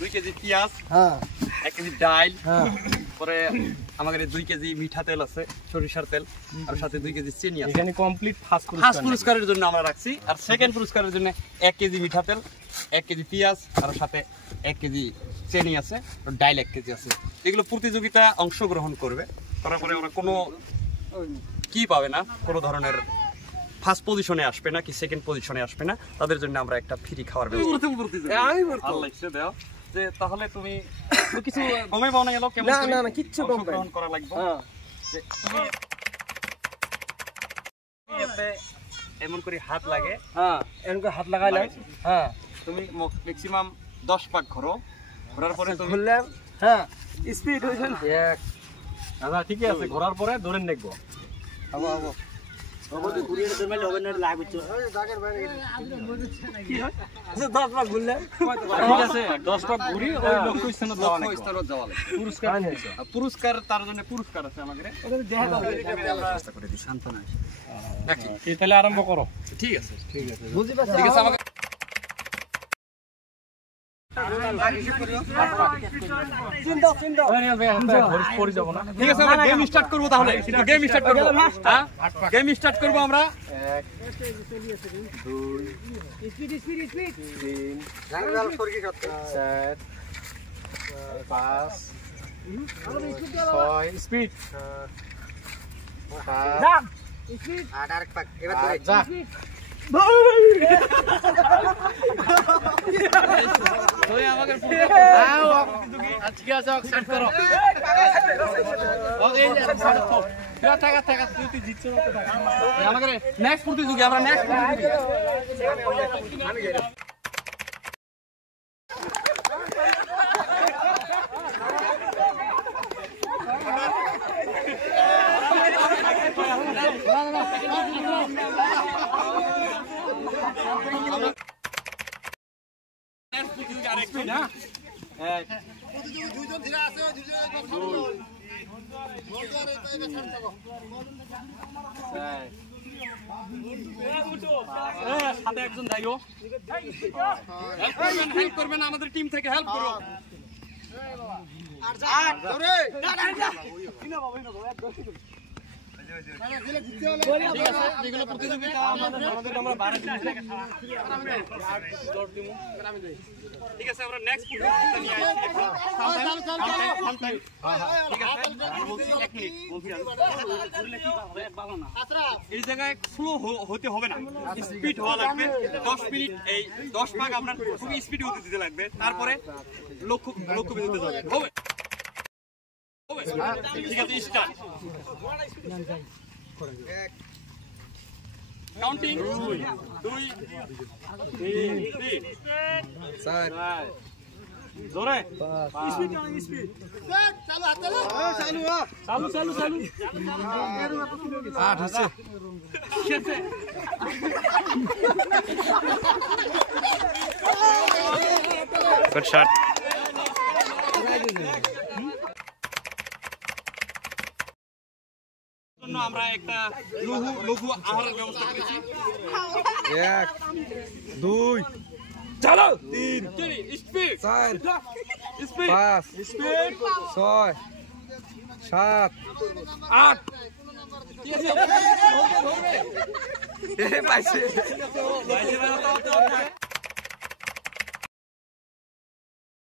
2 KG পেঁয়াজ, হ্যাঁ 1 KG ডাল, হ্যাঁ পরে আমাদের 2 কেজি মিঠা তেল আছে, সরিষার তেল, আর সাথে 2 কেজি চিনি আছে। এখানে কমপ্লিট ফার্স্ট পুরস্কারের জন্য আমরা রাখছি। আর সেকেন্ড পুরস্কারের জন্য 1 কেজি মিঠা তেল, 1 কেজি পেঁয়াজ, আর সাথে 1 কেজি চিনি আছে, আর ডাল 1 কেজি আছে। এগুলো প্রতিযোগিতা অংশগ্রহণ করবে, করার পরে ওরা কোনো কি পাবে না, কোনো ধরনের ফার্স্ট পজিশনে আসবে না কি সেকেন্ড পজিশনে আসবে না, তাদের জন্য আমরা একটা ফ্রি খাওয়ার ব্যবস্থা দাও। যে তাহলে তুমি কিছু গমে পাও না গেল কেমন? না না কিচ্ছু গ্রহণ করা লাগবে। যে তুমি এতে এমন করে হাত লাগে, হ্যাঁ এমন করে হাত লাগাইলে, হ্যাঁ তুমি ম্যাক্সিমাম 10 পাক ঘোরো, ঘোরার পরে তুমি ঘুরলে, হ্যাঁ স্পিড হইছে না এক। আচ্ছা ঠিক আছে, ঘোরার পরে ধরে নেকবো। আবো আবো ওবদি ঘুরিয়ে দেমেলে হবে না, লাগছে ওই দাগের বাইরে কি হয়। আচ্ছা 10 পাক ঘুরলে ঠিক আছে, 10 পাক ঘুরি ওই লক্ষ্য স্থানে যাওয়া লাগবে, পুরস্কার আছে। পুরস্কার তার জন্য পুরস্কার আছে আমাদের, ওদের দেখা দাও, আমরা চেষ্টা করে দিই শান্তনা নাকি। তাহলে আরম্ভ করো। ঠিক আছে ঠিক আছে, বুঝি পাচ্ছি। ঠিক আছে, আমাকে ঠিক আছে, আমরা গেম স্টার্ট করবো। তাহলে গেম স্টার্ট করবো, গেম স্টার্ট করবো আমরা। 1 2 speed speed speed 3 4 5 6 speed 7 speed আরেক পাক এবার ধরে যা। ওই আমাকে আজকে আছে স্টার্ট করো। ওকে থাকা থাকা তুই জিতছো না। আমাদের নেক্সট প্রতিযোগী, আমরা নেক্সট প্রতিযোগী। সাথে একজন যাইও, হেল্প করবেন আমাদের টিম থেকে, হেল্প করো। প্রতিযোগিতা আমরা 12 ঠিক আছে, আমরা নেক্সট প্রতিযোগিতা নিয়ে এই জায়গায় স্লো হতে হবে না, স্পিড হওয়া লাগবে। 10 মিনিট এই 10 ভাগ আপনার খুবই স্পিড হতে দিতে লাগবে, তারপরে লক্ষ্য বিন্দুতে যাবে। হবে ঠিক আছে, স্টার্ট। কাউন্টিং 2 3 4 জোরে স্পিড স্পিড চালু হাত চালু চালু চালু 8 হচ্ছে। ঠিক আছে, গুড শট। আমরা একটা লঘু আহারের ব্যবস্থা করেছি। 1 2 চলো 3 স্পিড 4 স্পিড 5 স্পিড 6 7 8 ঠিক আছে, পাইছে